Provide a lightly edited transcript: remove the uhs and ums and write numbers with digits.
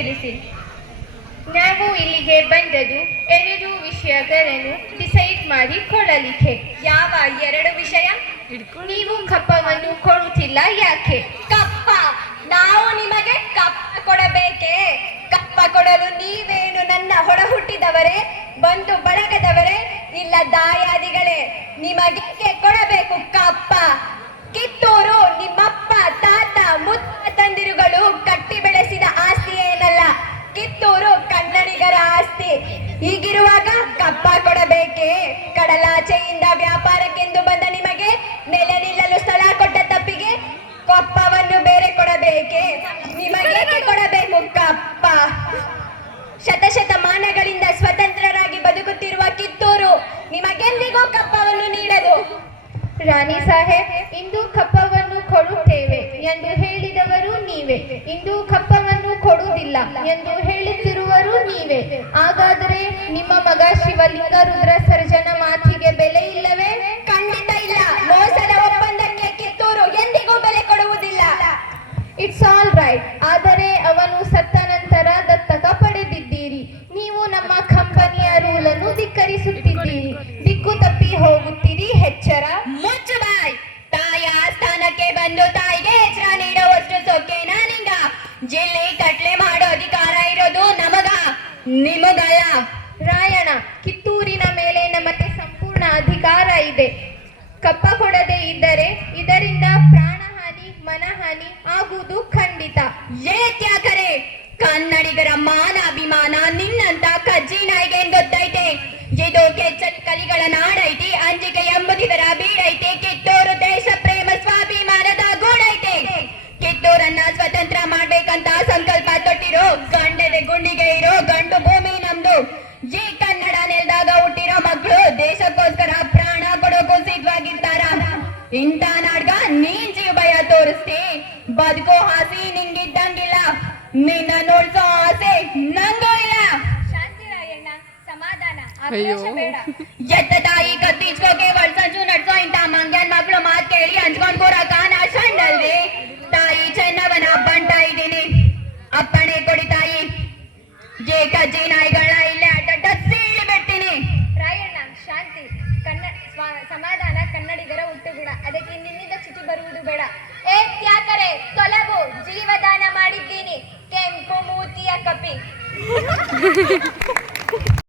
ತಿಳಿಸಿ. ನಾವು ಇಲ್ಲಿಗೆ ಬಂದದ್ದು ಎರಡು ವಿಷಯಗಳನ್ನು ಡಿಸೈಡ್ ಮಾಡಿ ಕೊಡಲಿಕ್ಕೆ. ಯಾವ ಎರಡು ವಿಷಯ? ನೀವು ಕಪ್ಪವನ್ನು ಕೊಡುತ್ತಿಲ್ಲ ಯಾಕೆ? ಕಪ್ಪ? ನಾವು ನಿಮಗೆ ಕಪ್ಪ ಕೊಡಬೇಕೇ? ಕಪ್ಪ ಕೊಡಲು ನೀವೇನು ನನ್ನ ಹೊಡ ಹುಟ್ಟಿದವರೇ, ಬಂಧು ಬಳಗದವರೇ, ಇಲ್ಲ ದಾಯಾದಿಗಳೇ? ನಿಮಗೆ ಕೊಡಬೇಕು ಕಪ್ಪ. ಕಿತ್ತೂರು ನಿಮ್ಮಪ್ಪ ತಾತ ಮುತ್ತಂದಿರುಗಳು ಕಟ್ಟಿ ಬೆಳೆಸಿದ ಆಸ್ತಿ ಏನಲ್ಲ. ಕಿತ್ತೂರು ಕನ್ನಡಿಗರ ಆಸ್ತಿ. ಹೀಗಿರುವಾಗ ಕಪ್ಪ ಕೊಡಬೇಕೇ? ಕಡಲಾಚೆಯಿಂದ ವ್ಯಾಪಾರಕ್ಕೆಂದು ಬಂದ ನಿಮಗೆ ನೆಲೆ ನಿಲ್ಲಲು ಸ್ಥಳ ಕೊಟ್ಟ ತಪ್ಪಿಗೆ ಕಪ್ಪವನ್ನು ಬೇರೆ ಕೊಡಬೇಕೇ? ನಿಮಗೆ ಕೊಡಬೇಕು ಕಪ್ಪ. ಶತಶತಮಾನಗಳಿಂದ ಸ್ವತಂತ್ರರಾಗಿ ಬದುಕುತ್ತಿರುವ ಕಿತ್ತೂರು ನಿಮಗೆಂದಿಗೂ ಕಪ್ಪವನ್ನು ನೀಡದು. ರಾಣಿ ಸಾಹೇಬ್, ಇಂದು ಕಪ್ಪವನ್ನು ಕೊಡುತ್ತೇವೆ ಎಂದು ಹೇಳಿದವರು ನೀವೇ, ಇಂದು ಕಪ್ಪವನ್ನು ಕೊಡುವುದಿಲ್ಲ ಎಂದು ಹೇಳುತ್ತಿರುವರು ನೀವೇ. ಹಾಗಾದರೆ ನಿಮ್ಮ ಮಗ ಶಿವಲಿಂಗ ರುದ್ರ ಸರ್ಜನ ಮಾತಿಗೆ ಬೆಲೆ ಇಲ್ಲವೇ? ಖಂಡಿತ ಇಲ್ಲ. ಮೋಸದ ಒಪ್ಪಂದಕ್ಕೆ ಕಿತ್ತೂರು ಎಂದಿಗೂ ಬೆಲೆ ಕೊಡುವುದಿಲ್ಲ. It's all right. ಆದರೆ ಅವನು ಸತ್ತ ನಂತರ ದತ್ತಕ ಪಡೆದಿದ್ದೀರಿ. ನೀವು ನಮ್ಮ ಕಂಪನಿಯ ರೂಲನ್ನು ಧಿಕ್ಕರಿಸುತ್ತಿದ್ದೀರಿ. ದಿಕ್ಕು ತಪ್ಪಿ ಹೋಗುತ್ತೀರಿ. ಎಚ್ಚರ. ಮುಚ್ಚು ಬಾಯ್. ತಾಯ ಸ್ಥಾನಕ್ಕೆ ಬಂದು ತಾಯಿಗೆ ಎಚ್ಚರ ನೀಡುವಷ್ಟು ಸೊಕ್ಕೇನ ನಿಂಗ? ಜಿಲ್ಲೆ ಕಟ್ಲೆ ಮಾಡೋ ಅಧಿಕಾರ ಇರೋದು ನಮಗ, ನಿಮಗಲ್ಲ. ರಾಯಣ, ಕಿತ್ತೂರಿನ ಮೇಲೆ ನಮಗೆ ಸಂಪೂರ್ಣ ಅಧಿಕಾರ ಇದೆ. ಕಪ್ಪ ಕೊಡದೆ ಇದ್ದರೆ ಇದರಿಂದ ಪ್ರಾಣಹಾನಿ ಮನಹಾನಿ ಆಗುವುದು ಖಂಡಿತ. ಏತ್ಯಾಕರೆ? ಕನ್ನಡಿಗರ ಮಾನಾಭಿಮಾನ ನಿನ್ನಂತ ಕಜ್ಜಿ ನಾಯಿಗೆ ಗೊತ್ತೈತೆ. ಇದು ಕೆಚ್ಚನ್ ಕಲಿಗಳ ನಾಡೈತಿ. ಅಂಜಿಕೆ ಎಂಬುದಿದರ ಬೀಡೈತೆ. ಕಿತ್ತೂರು ದೇಶ ಪ್ರೇಮ ಸ್ವಾಭಿಮಾನದ ಗೂಡೈತೆ. ಕಿತ್ತೂರನ್ನ ಸ್ವತಂತ್ರ ಮಾಡ್ಬೇಕಂತ ಸಂಕಲ್ಪ ತೊಟ್ಟಿರೋ ಗಂಡದೆ ಗುಂಡಿಗೆ ಇರೋ ಗಂಡು ಭೂಮಿ ನಮ್ದು. ಈ ಕನ್ನಡ ನೆಲದಾಗ ಹುಟ್ಟಿರೋ ಮಕ್ಕಳು ದೇಶಕ್ಕೋಸ್ಕರ ಪ್ರಾಣ ಕೊಡೋಕು ಸಿದ್ಧವಾಗಿರ್ತಾರ. ಇಂಥ ನಾಡ್ಗ ನೀನ್ ಜೀವ ಭಯ ತೋರಿಸ್ತಿ. ಬದುಕೋ ಆಸೆ ನಿಂಗಿದ್ದಂಗಿಲ್ಲ. ನಿನ್ನ ನೋಡ್ಸೋ ಆಸೆ ನಂಗೂ ಇಲ್ಲ. ಶಾಂತಿ ರಾಯಣ್ಣ, ಸಮಾಧಾನ, ಆಕ್ರೋಶ ಬೇಡ. ಎತ್ತ ತಾಯಿ ಕತ್ತಿಚ್ಕೋಕೆ ವರ್ಷಂಚು ನಡ್ಸೋ ಇಂಥ ಮಂಗ್ಯಾನ್ ಮಕ್ಕಳು ಮಾತ್ ಕೇಳಿ ಹಂಚ್ಕೊಂಡ್ ಕೂರಕ ನಾ ಸಣ್ಣಲ್ರಿ. ತಾಯಿ ಚೆನ್ನವನ ಬಂಟ ಇದ್ದೀನಿ. ಅಪ್ಪಣೆ ಕೊಡಿ ತಾಯಿ. ಜೇ ಕಜ್ಜಿ ನಾಯಿಗಳ ಇಲ್ಲೇ ಅಡ್ಡ ಸೀಳಿ ಬಿಡ್ತೀನಿ. ರಾಯಣ್ಣ, ಶಾಂತಿ, ಸಮಾಧಾನ ಕನ್ನಡಿಗರ ಹುಟ್ಟುಗುಣ. ಅದಕ್ಕೆ ನಿನ್ನಿಂದ ಚ್ಯುತಿ ಬರುವುದು ಬೇಡ. ಏ ತ್ಯಾಕರೆ, ತೊಲಗು. ಜೀವದಾನ ಮಾಡಿದ್ದೀನಿ. ಕೆಂಪು ಮೂತಿಯ ಕಪಿ.